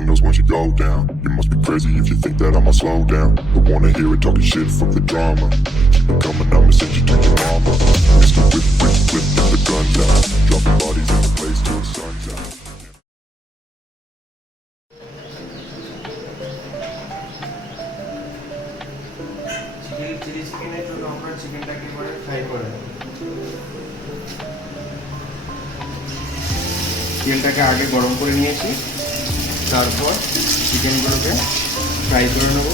windows once you go down. You must be crazy if you think that I'ma slow down. Don't wanna hear it talking shit, fuck the drama. Keep it coming, I'ma send you to your mama. Mr. Whip, whip, whip, with the guns out. Dropping bodies in the place till the sun's out. Chicken chilli চিকেনের জন্য আমরা চিকেনটাকে এবারে fry করে নেব তেলটাকে আগে গরম করে নিয়েছি তারপর চিকেনগুলোকে ফ্রাই করে নেব।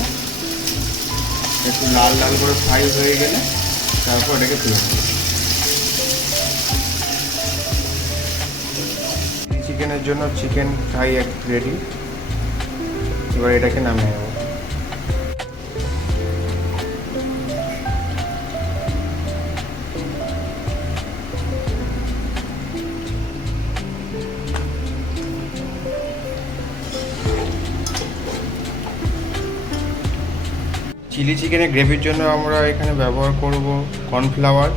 একটু লাল লাল করে ফ্রাই হয়ে গেলে তারপর এটাকে তুলে নেব। চিকেনের জন্য চিকেন ফ্রাই এক রেডি এবার এটাকে নামিয়ে নেব। চিলি চিকেনের গ্রেভির জন্য আমরা এখানে ব্যবহার করব cornflour,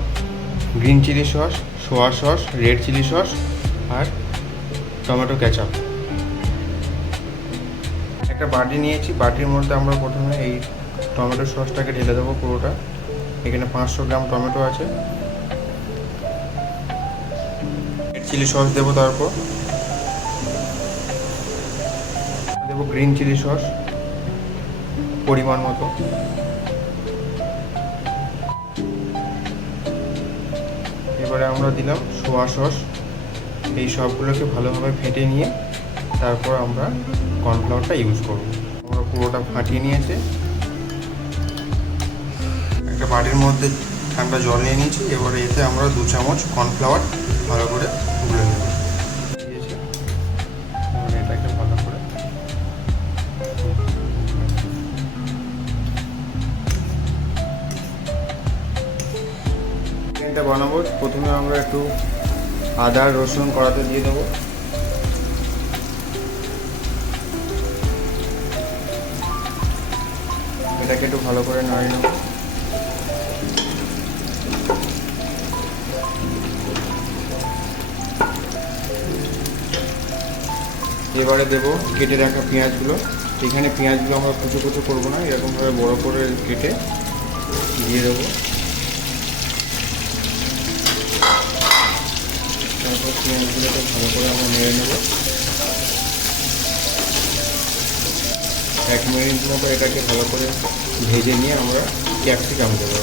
green chilli sauce, soya sauce, red chilli sauce আর টমেটো কেচাপ। একটা বাটি নিয়েছি, বাটির মধ্যে আমরা প্রথমে এই টমেটো সসটাকে ঢেলে দেবো পুরোটা। এখানে পাঁচশো গ্রাম টমেটো আছে। চিলি সস দেবো তারপর। দেবো গ্রিন চিলি সস। পরিমাণ মতো। এবারে আমরা দিলাম সোয়া সস। এই সবগুলোকে ভালোভাবে ফেটে নিয়ে তারপর আমরা কর্নফ্লাওয়ারটা ইউজ করব। আমরা পুরোটা ফাটিয়ে নিয়েছে। একটা বাটির মধ্যে ঠান্ডা জল নিয়ে নিয়েছি। এবারে এতে আমরা দু চামচ কর্নফ্লাওয়ার ভালো করে গুলে নেব। চিকেনটা বানাবো। প্রথমে আমরা একটু আদা, রসুন কড়াতে দিয়ে দেবো। এটাকে একটু ভালো করে নাড়িয়ে নেব। এবারে দেবো কেটে রাখা পেঁয়াজগুলো। এখানে পেঁয়াজগুলো আমরা কুচো কুচো করব না, এরকমভাবে বড় করে কেটে দিয়ে দেবো তারপর পেঁয়াজগুলোকে ভালো করে আমরা মেরে নেব। এক মিনিট মতো এটাকে ভালো করে ভেজে নিয়ে আমরা ক্যাপসিকাম দেবো।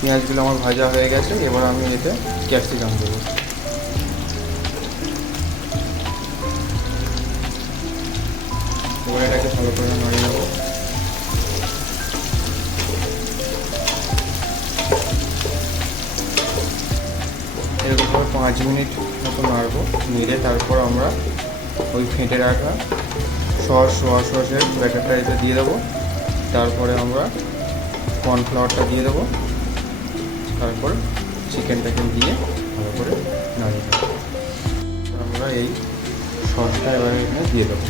পেঁয়াজগুলো আমার ভাজা হয়ে গেছে, এবার আমি এতে ক্যাপসিকাম দেবো। পাঁচ মিনিট মতো নাড়বো, নেড়ে তারপর আমরা ওই ফেটে রাখা সস সোয়া সসের প্যাকেটটা এতে দিয়ে দেবো। তারপরে আমরা কর্নফ্লাওয়ারটা দিয়ে দেবো। তারপর চিকেনটাকে দিয়ে ভালো করে নাড়িয়ে দেবো আমরা এই সসটা এবার এখানে দিয়ে দেবো।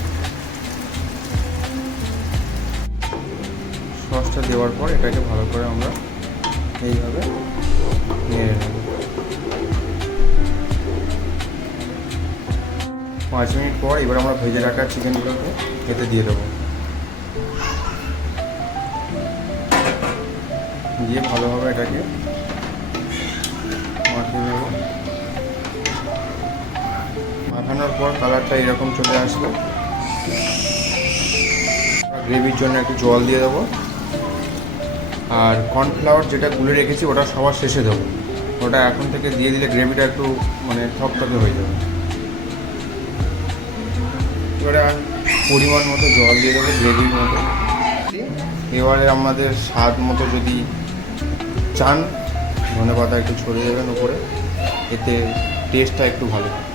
সসটা দেওয়ার পর এটাকে ভালো করে আমরা এইভাবে নেড়ে নেব। পাঁচ মিনিট পর এবার আমরা ভেজে রাখা চিকেনগুলোকে এতে দিয়ে দেবো। দিয়ে ভালোভাবে এটাকে মাখিয়ে দেবো মাখানোর পর কালারটা এরকম চলে আসবে। গ্রেভির জন্য একটু জল দিয়ে দেবো। আর কর্নফ্লাওয়ার যেটা গুলে রেখেছি ওটা সবার শেষে দেবো। ওটা এখন থেকে দিয়ে দিলে গ্রেভিটা একটু মানে থকথকে হয়ে যাবে। এবারে পরিমাণ মতো জল দিয়ে দেবো, গ্রেভির মতো। এবারে আমাদের স্বাদ মতো যদি চান ধনে পাতা একটু ছড়িয়ে দেবেন উপরে, এতে টেস্টটা একটু ভালো। হবে